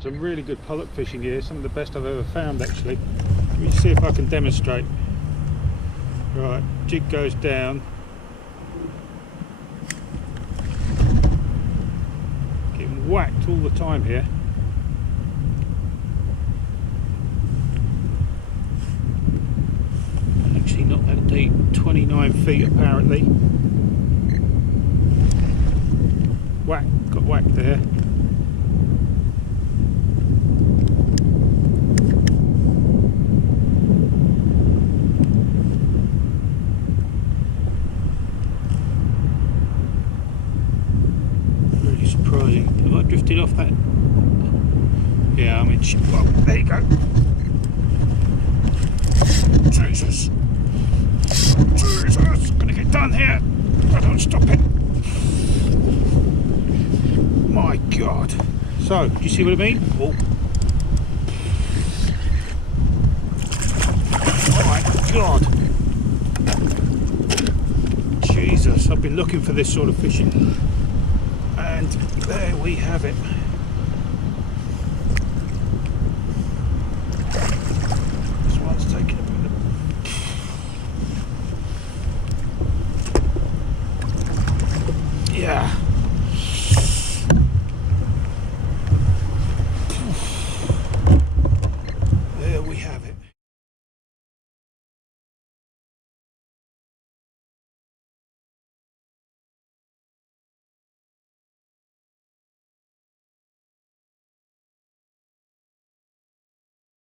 Some really good pollock fishing here, some of the best I've ever found actually. Let me see if I can demonstrate. Right, jig goes down. Getting whacked all the time here. Actually not that deep, 29 feet apparently. Whack, got whacked there. Really surprising. Have I drifted off that? Yeah, I'm in shit. Well, there you go. Jesus. Jesus, gonna get done here. I don't stop it. My God. So, do you see what I mean? Oh. Oh my God. Jesus, I've been looking for this sort of fishing. And there we have it.